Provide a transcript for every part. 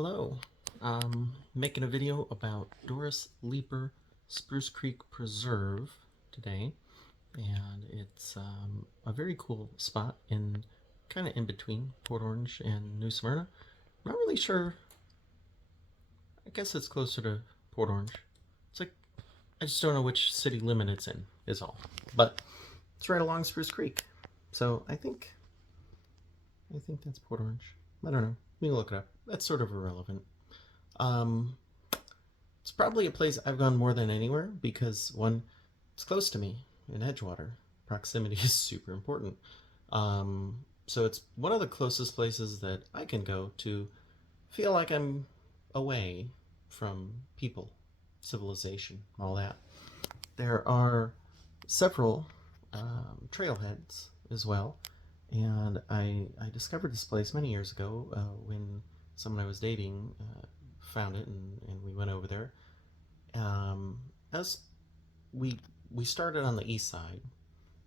Hello, making a video about Doris Leeper Spruce Creek Preserve today, and it's a very cool spot in kind of in between Port Orange and New Smyrna. I'm not really sure. I guess it's closer to Port Orange. It's like I just don't know which city limit it's in. Is all, but it's right along Spruce Creek, so I think that's Port Orange. I don't know. We can look it up. That's sort of irrelevant. Um, it's probably a place I've gone more than anywhere because one, it's close to me in Edgewater. Proximity is super important. So it's one of the closest places that I can go to feel like I'm away from people, civilization, all that. There are several trailheads as well, and I discovered this place many years ago when someone I was dating found it, and we went over there. As we started on the east side,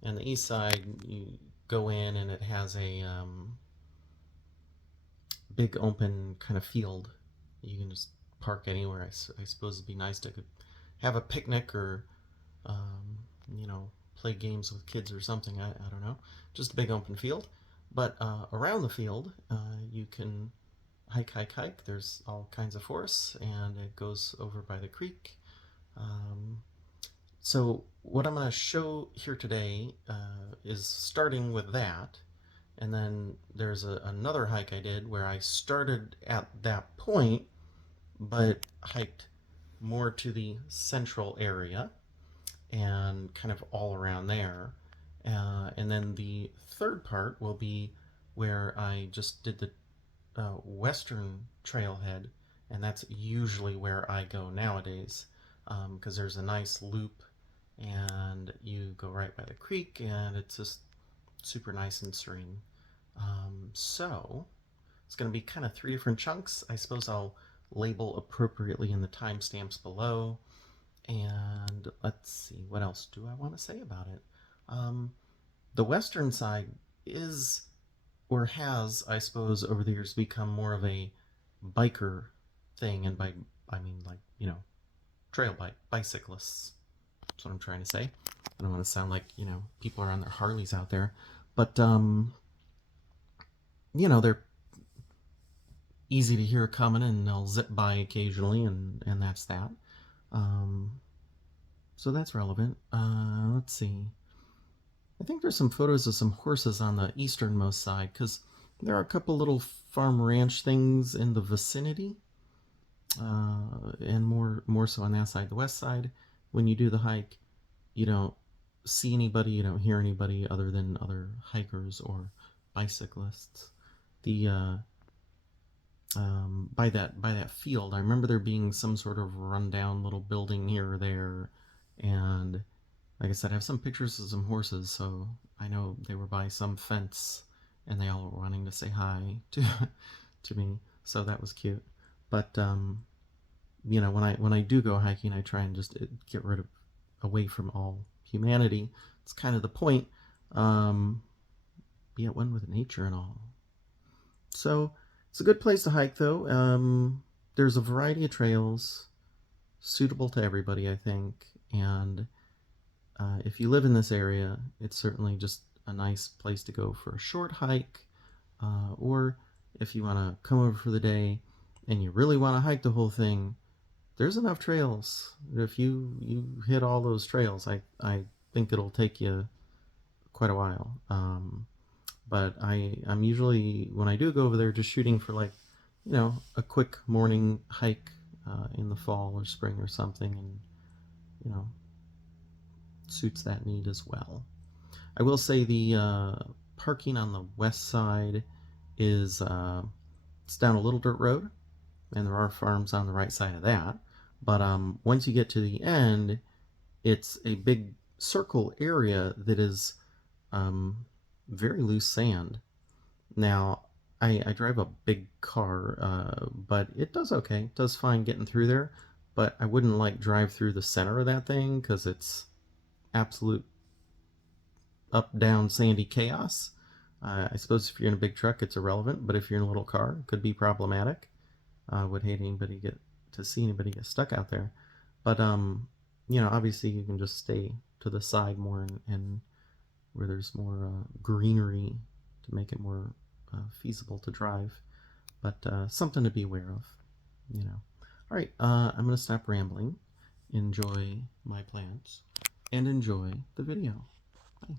and the east side you go in and it has a big open kind of field. You can just park anywhere. I suppose it'd be nice to have a picnic or um, you know, play games with kids or something. I don't know. Just a big open field. But around the field, you can hike. There's all kinds of forests, and it goes over by the creek. Um, so what I'm going to show here today is starting with that, and then there's another hike I did where I started at that point, but hiked more to the central area and kind of all around there. And then the third part will be where I just did the western trailhead, and that's usually where I go nowadays because there's a nice loop and you go right by the creek and it's just super nice and serene. So it's going to be kind of three different chunks. I suppose I'll label appropriately in the timestamps below. And let's see, what else do I want to say about it? The western side is, or has, I suppose, over the years become more of a biker thing. And by, I mean, like, you know, trail bicyclists. That's what I'm trying to say. I don't want to sound like, you know, people are on their Harleys out there. But, you know, they're easy to hear coming and they'll zip by occasionally, and that's that. Um, so that's relevant. Let's see. I think there's some photos of some horses on the easternmost side because there are a couple little farm ranch things in the vicinity, and more so on that side. The west side, when you do the hike, you don't see anybody, you don't hear anybody other than other hikers or bicyclists. The by that field, I remember there being some sort of rundown little building here or there, and like I said, I have some pictures of some horses, so I know they were by some fence, and they all were wanting to say hi to to me, so that was cute. But you know, when I do go hiking, I try and just get rid of away from all humanity. It's kind of the point. Be at one with nature and all. So it's a good place to hike, though. There's a variety of trails suitable to everybody, I think. And if you live in this area, it's certainly just a nice place to go for a short hike. Or if you want to come over for the day and you really want to hike the whole thing, there's enough trails. If you hit all those trails, I think it'll take you quite a while. But I'm usually, when I do go over there, just shooting for, like, you know, a quick morning hike in the fall or spring or something, and, you know, suits that need as well. I will say the parking on the west side is it's down a little dirt road, and there are farms on the right side of that. But once you get to the end, it's a big circle area that is very loose sand. Now, I drive a big car, but it does okay. It does fine getting through there. But I wouldn't like drive through the center of that thing because it's absolute up down sandy chaos. I suppose if you're in a big truck, it's irrelevant, but if you're in a little car, it could be problematic. would hate anybody to see anybody get stuck out there. But obviously you can just stay to the side more and where there's more greenery to make it more feasible to drive. But something to be aware of. All right, I'm gonna stop rambling. Enjoy my plants and enjoy the video. Bye.